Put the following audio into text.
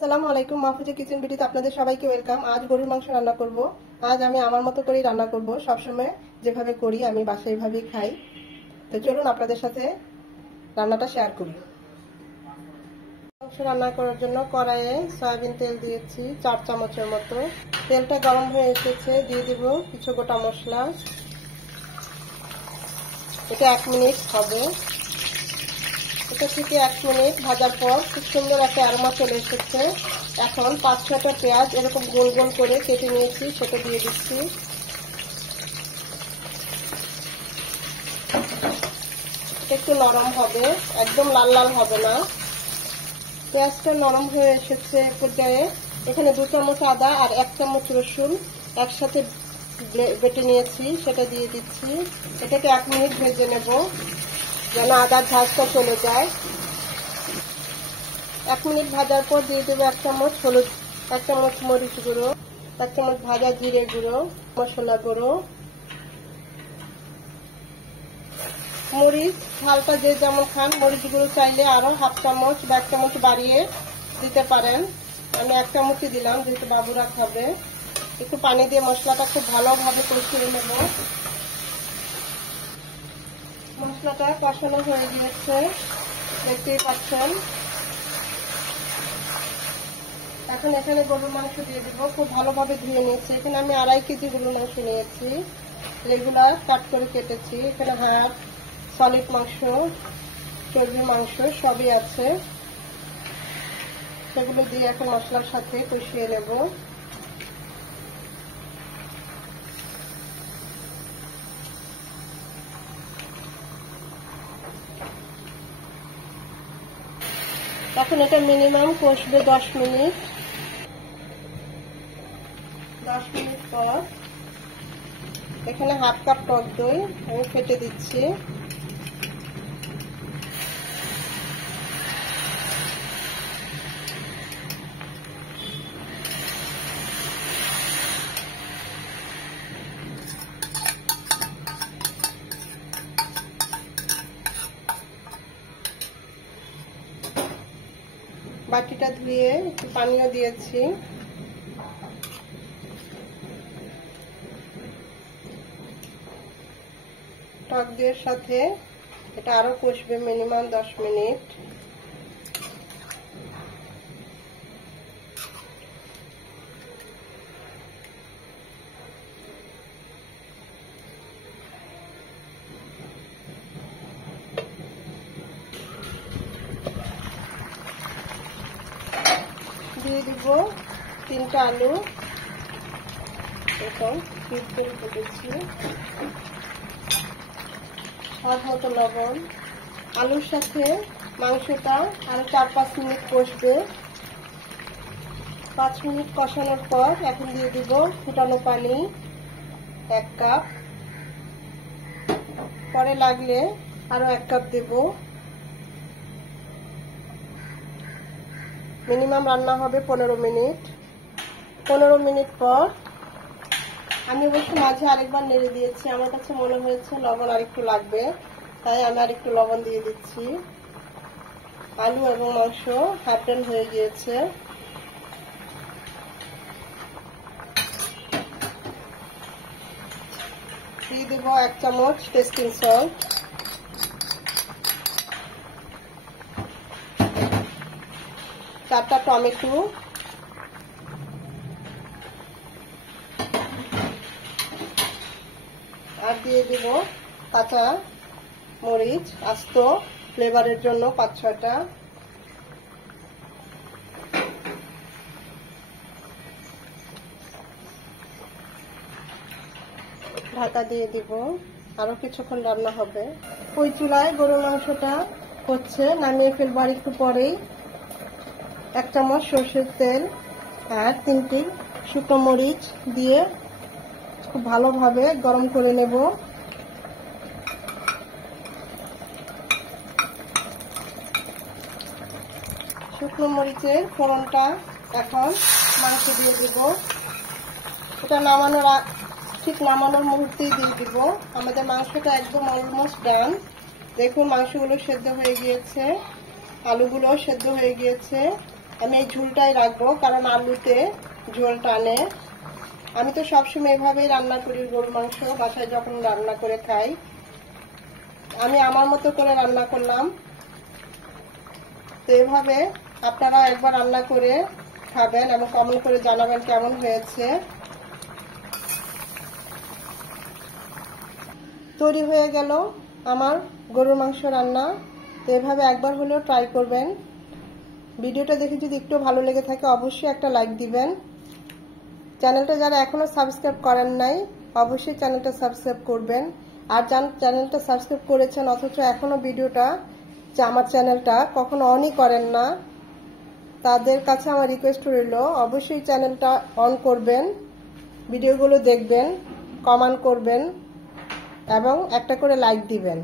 আসসালামু আলাইকুম, মাহফুজা কিচেন ভিডিওতে আপনাদের সবাইকে ওয়েলকাম। আজ গরুর মাংস রান্না করব। আজ আমি আমার মতো করেই রান্না করব। সবসময় যেভাবে করি আমি বাসায় এইভাবেই খাই। তো চলুন আপনাদের সাথে রান্নাটা শেয়ার করি। মাংস রান্না করার জন্য কড়াইয়ে সয়াবিন তেল দিয়েছি 4 চামচের মতো। তেলটা গরম হয়ে এসেছে, দিয়ে দিব কিছু গোটা মশলা। এটা 1 মিনিট হবে। এটা থেকে 1 মিনিট ভাজার পর খুব সুন্দর একটা অ্যারোমা চলে এসেছে। এখন 5-6টা পেঁয়াজ এরকম গোল গোল করে কেটে নিয়েছি, সেটা দিয়ে দিচ্ছি। একটু নরম হবে, একদম লাল লাল হবে না। পেঁয়াজটা নরম হয়ে এসেছে পর্যায়ে এখানে 2 চামচ আদা আর 1 চামচ রসুন একসাথে বেটে নিয়েছি, সেটা দিয়ে দিচ্ছি। এটাকে 1 মিনিট ভেজে নেব যেন আদার ঝাঁজটা চলে যায়। 1 মিনিট ভাজার পর দিয়ে দেবো 1 চামচ হলুদ, 1 চামচ মরিচ গুঁড়ো, 1 চামচ ভাজা জিরে গুঁড়ো, মশলা গুঁড়ো। মরিচ ঝালটা যে যেমন খান, মরিচ গুঁড়ো চাইলে আরো 1/2 চামচ বা 1 চামচ বাড়িয়ে দিতে পারেন। আমি 1 চামচই দিলাম যেহেতু বাবুরা খাবে। একটু পানি দিয়ে মশলাটা খুব ভালোভাবে কষিয়ে নেব। মশলাটা কষানো হয়ে গিয়েছে, দেখতেই পাচ্ছেন। এখন এখানে গরুর মাংস দিয়ে দিব। খুব ভালোভাবে ধুয়ে নিয়েছি। এখানে আমি 2.5 কেজি গরুর মাংস নিয়েছি, রেগুলার কাট করে কেটেছি। এখানে হাড়, সলিড মাংস, চর্বির মাংস সবই আছে। সেগুলো দিয়ে এখন মশলার সাথে কষিয়ে নেব। এখন এটা মিনিমাম কষবে 10 মিনিট। 10 মিনিট পর এখানে 1/2 কাপ টক দই আমি ফেটে দিচ্ছি। বাটিটা ধুয়ে একটু পানিও দিয়েছি। টক দইয়ের সাথে এটা আরো কষবে মিনিমাম 10 মিনিট। দিয়ে দিব 3টা আলু, এরকম কিউব করে কেটেছি। স্বাদ মতো লবণ। আলুর সাথে মাংসটা আরো 4-5 মিনিট কষবে। 5 মিনিট কষানোর পর এখন দিয়ে দিব ফুটানো পানি 1 কাপ। পরে লাগলে আরো 1 কাপ দেব। মিনিমাম রান্না হবে 15 মিনিট। 15 মিনিট পর আমি অবশ্য মাঝে আরেকবার নেড়ে দিয়েছি। আমার কাছে মনে হয়েছে লবণ আরেকটু লাগবে, তাই আমি আরেকটু লবণ দিয়ে দিচ্ছি। আলু এবং মাংস হাফ ডান হয়ে গিয়েছে। দিয়ে দেব 1 চামচ টেস্টিং সল্ট, 4টা টমেটো, আর দিয়ে দেব কাঁচা মরিচ আস্ত ফ্লেভারের জন্য 5-6টা। ঢাকা দিয়ে দিব, আরো কিছুক্ষণ রান্না হবে। ওই চুলায় গরুর মাংসটা হচ্ছে, নামিয়ে ফেলবো আর একটু পরেই। 1 চামচ সরষের তেল আর 3টি শুকনো মরিচ দিয়ে খুব ভালোভাবে গরম করে নেব। শুকনো মরিচের ফোড়নটা এখন মাংস দিয়ে দেব। এটা ঠিক নামানোর মুহূর্তেই দিয়ে দিব। আমাদের মাংসটা একদম অলমোস্ট ডান। দেখুন মাংসগুলো সেদ্ধ হয়ে গিয়েছে, আলুগুলো সেদ্ধ হয়ে গিয়েছে। আমি এই ঝোলটাই রাখবো, কারণ আলুতে ঝোল টানে। আমি তো সবসময় এভাবেই রান্না করি গরুর মাংস, বাসায় যখন রান্না করে খাই। আমি আমার মতো করে রান্না করলাম। তো এভাবে আপনারা একবার রান্না করে খাবেন এবং কমেন্ট করে জানাবেন কেমন হয়েছে। তৈরি হয়ে গেল আমার গরুর মাংস রান্না। তো এভাবে একবার হলেও ট্রাই করবেন। ভিডিওটা দেখে যদি একটু ভালো লেগে থাকে অবশ্যই একটা লাইক দিবেন। চ্যানেলটা যারা এখনো সাবস্ক্রাইব করেন নাই অবশ্যই চ্যানেলটা সাবস্ক্রাইব করবেন। আর চ্যানেলটা সাবস্ক্রাইব করেছেন অথচ এখনো ভিডিওটা আমার চ্যানেলটা কখনো অনই করেন না, তাদের কাছে আমার রিকোয়েস্ট রইল অবশ্যই চ্যানেলটা অন করবেন, ভিডিওগুলো দেখবেন, কমেন্ট করবেন এবং একটা করে লাইক দিবেন।